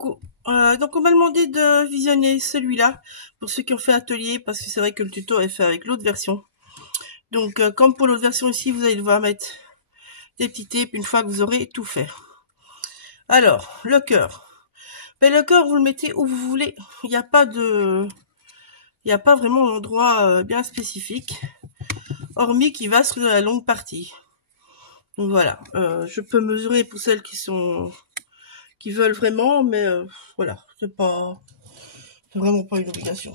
Donc on m'a demandé de visionner celui-là pour ceux qui ont fait atelier, parce que c'est vrai que le tuto est fait avec l'autre version. Donc comme pour l'autre version ici, vous allez devoir mettre des petits tips une fois que vous aurez tout fait. Alors, le cœur. Ben, le cœur, vous le mettez où vous voulez. Il n'y a pas vraiment d'endroit bien spécifique, hormis qu'il va sur la longue partie. Donc voilà, je peux mesurer pour celles qui veulent vraiment, mais voilà, c'est vraiment pas une obligation.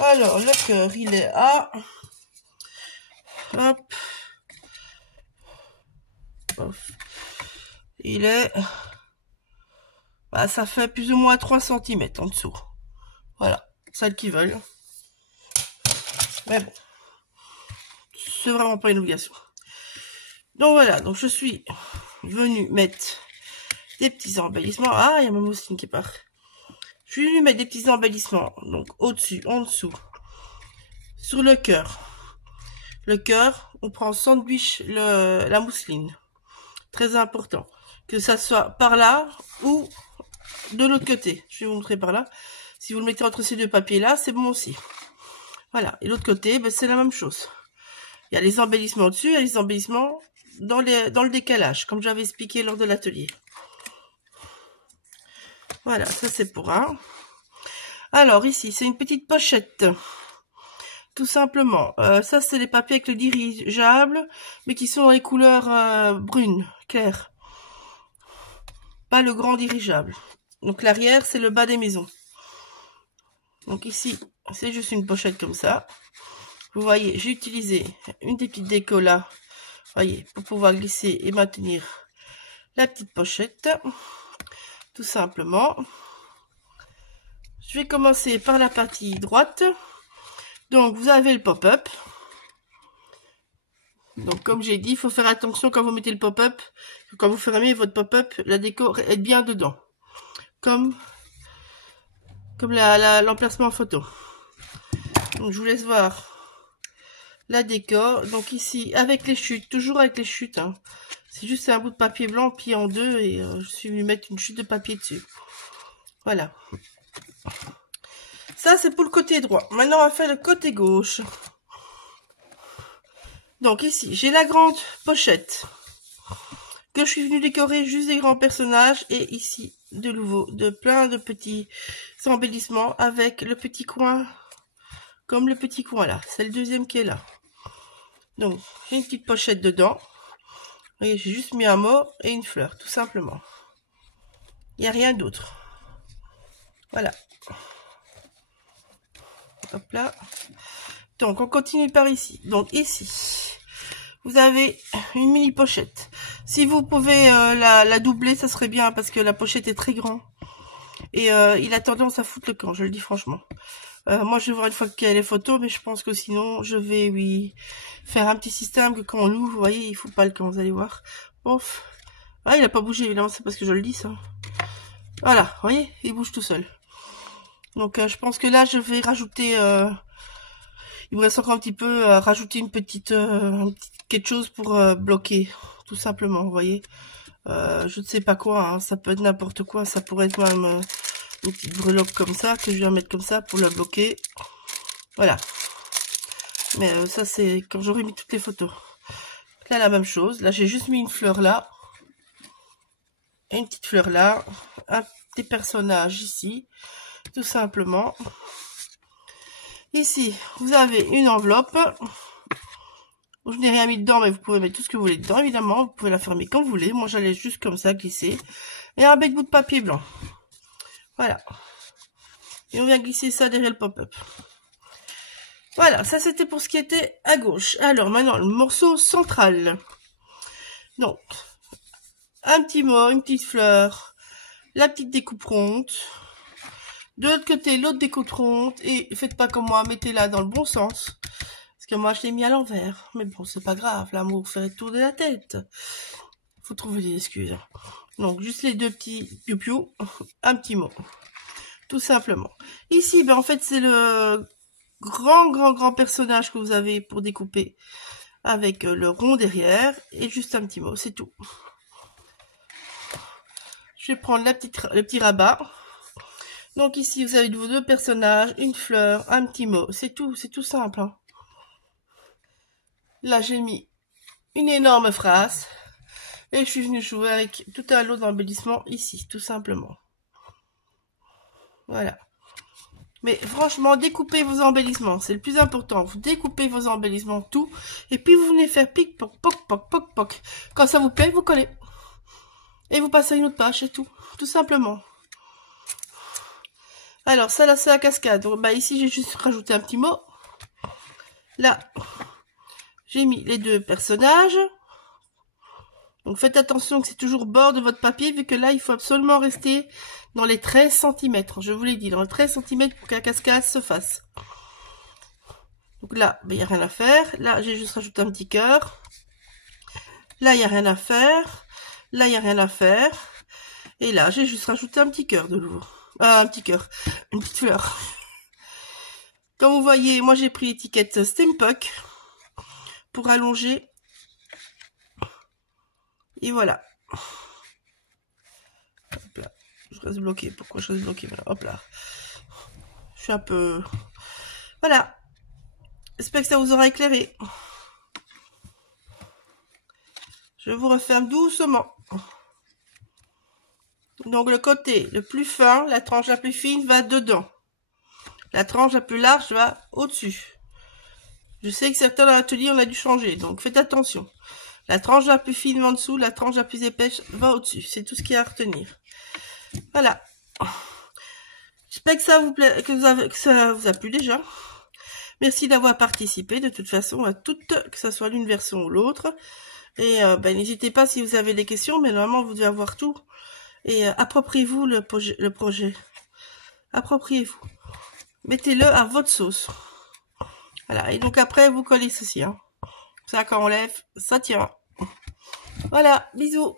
Alors, le cœur, il est à... Hop. Il est... Bah, ça fait plus ou moins 3 cm en dessous. Voilà, celles qui veulent. Mais bon, c'est vraiment pas une obligation. Donc voilà, donc je suis venue mettre des petits embellissements. Ah, il y a ma mousseline qui part. Je suis venue mettre des petits embellissements, donc au-dessus, en dessous, sur le cœur. Le cœur, on prend sandwich la mousseline. Très important. Que ça soit par là ou de l'autre côté. Je vais vous montrer par là. Si vous le mettez entre ces deux papiers-là, c'est bon aussi. Voilà. Et l'autre côté, ben, c'est la même chose. Il y a les embellissements au-dessus, il y a les embellissements dans le décalage, comme j'avais expliqué lors de l'atelier. Voilà, ça c'est pour un. Alors ici, c'est une petite pochette. Tout simplement. Ça, c'est les papiers avec le dirigeable, mais qui sont dans les couleurs brunes, claires. Pas le grand dirigeable. Donc l'arrière, c'est le bas des maisons. Donc ici, c'est juste une pochette comme ça. Vous voyez, j'ai utilisé une des petites décos là, voyez, pour pouvoir glisser et maintenir la petite pochette. Tout simplement. Je vais commencer par la partie droite. Donc vous avez le pop-up. Donc comme j'ai dit, il faut faire attention quand vous mettez le pop-up. Quand vous fermez votre pop-up, la déco est bien dedans. Comme l'emplacement photo. Donc je vous laisse voir la déco. Donc ici, avec les chutes, toujours avec les chutes. Hein. C'est juste un bout de papier blanc plié en deux et je suis venue mettre une chute de papier dessus. Voilà. Ça, c'est pour le côté droit. Maintenant, on va faire le côté gauche. Donc ici, j'ai la grande pochette que je suis venue décorer juste des grands personnages. Et ici, de nouveau, de plein de petits embellissements avec le petit coin, comme le petit coin là. C'est le deuxième qui est là. Donc, j'ai une petite pochette dedans. Vous voyez, j'ai juste mis un mot et une fleur, tout simplement. Il n'y a rien d'autre. Voilà. Hop là. Donc, on continue par ici. Donc, ici, vous avez une mini pochette. Si vous pouvez la doubler, ça serait bien parce que la pochette est très grande. Et il a tendance à foutre le camp, je le dis franchement. Moi, je vais voir une fois qu'il y a les photos, mais je pense que sinon, je vais, oui, faire un petit système que quand on l'ouvre, vous voyez, il fout pas le camp, vous allez voir. Ouf. Ah, il a pas bougé, évidemment, c'est parce que je le dis, ça. Voilà, vous voyez, il bouge tout seul. Donc, je pense que là, je vais rajouter... il me reste encore un petit peu à rajouter une petite quelque chose pour bloquer, tout simplement, vous voyez. Je ne sais pas quoi, hein, ça peut être n'importe quoi, ça pourrait être même une petite breloque comme ça, que je viens mettre comme ça pour la bloquer. Voilà. Mais ça, c'est quand j'aurai mis toutes les photos. Là, la même chose. Là, j'ai juste mis une fleur là. Et une petite fleur là. Un petit personnage ici. Tout simplement. Ici, vous avez une enveloppe. Je n'ai rien mis dedans, mais vous pouvez mettre tout ce que vous voulez dedans, évidemment. Vous pouvez la fermer comme vous voulez. Moi, j'allais juste comme ça glisser. Et un bête bout de papier blanc. Voilà. Et on vient glisser ça derrière le pop-up. Voilà, ça c'était pour ce qui était à gauche. Alors maintenant, le morceau central. Donc, un petit mot, une petite fleur, la petite découpe ronde. De l'autre côté, l'autre découpe ronde. Et faites pas comme moi, mettez-la dans le bon sens. Parce que moi, je l'ai mis à l'envers. Mais bon, c'est pas grave, l'amour fait tourner la tête. Faut trouver des excuses. Donc, juste les deux petits piou-piou, un petit mot. Tout simplement. Ici, ben en fait, c'est le grand personnage que vous avez pour découper avec le rond derrière et juste un petit mot, c'est tout. Je vais prendre le petit rabat. Donc ici, vous avez vos deux personnages, une fleur, un petit mot. C'est tout simple. Hein. Là, j'ai mis une énorme phrase. Et je suis venue jouer avec tout un lot d'embellissements ici, tout simplement. Voilà. Mais franchement, découpez vos embellissements. C'est le plus important. Vous découpez vos embellissements, tout. Et puis, vous venez faire pic, poc, poc, poc, poc, poc. Quand ça vous plaît, vous collez. Et vous passez à une autre page, c'est tout. Tout simplement. Alors, ça, là, c'est la cascade. Donc, bah, ici, j'ai juste rajouté un petit mot. Là, j'ai mis les deux personnages. Donc, faites attention que c'est toujours au bord de votre papier, vu que là, il faut absolument rester dans les 13 cm. Je vous l'ai dit, dans les 13 cm pour que la cascade se fasse. Donc là, il n'y a rien à faire. Là, j'ai juste rajouté un petit cœur. Là, il n'y a rien à faire. Là, il n'y a rien à faire. Et là, j'ai juste rajouté un petit cœur de nouveau. Un petit cœur. Une petite fleur. Comme vous voyez, moi, j'ai pris l'étiquette Steampunk pour allonger. Et voilà. Hop là. Je reste bloqué. Pourquoi je reste bloqué? Hop là. Je suis un peu... Voilà. J'espère que ça vous aura éclairé. Je vous referme doucement. Donc le côté le plus fin, la tranche la plus fine va dedans. La tranche la plus large va au-dessus. Je sais que certains dans l'atelier on a dû changer, donc faites attention. La tranche la plus fine va en dessous, la tranche la plus épaisse va au-dessus. C'est tout ce qu'il y a à retenir. Voilà. J'espère que ça vous plaît, que ça vous a plu déjà. Merci d'avoir participé de toute façon à toutes, que ce soit l'une version ou l'autre. Et n'hésitez pas si vous avez des questions, mais normalement vous devez avoir tout. Et appropriez-vous le projet. Appropriez-vous. Mettez-le à votre sauce. Voilà. Et donc après, vous collez ceci. Hein. Ça, quand on lève, ça tient. Voilà. Bisous.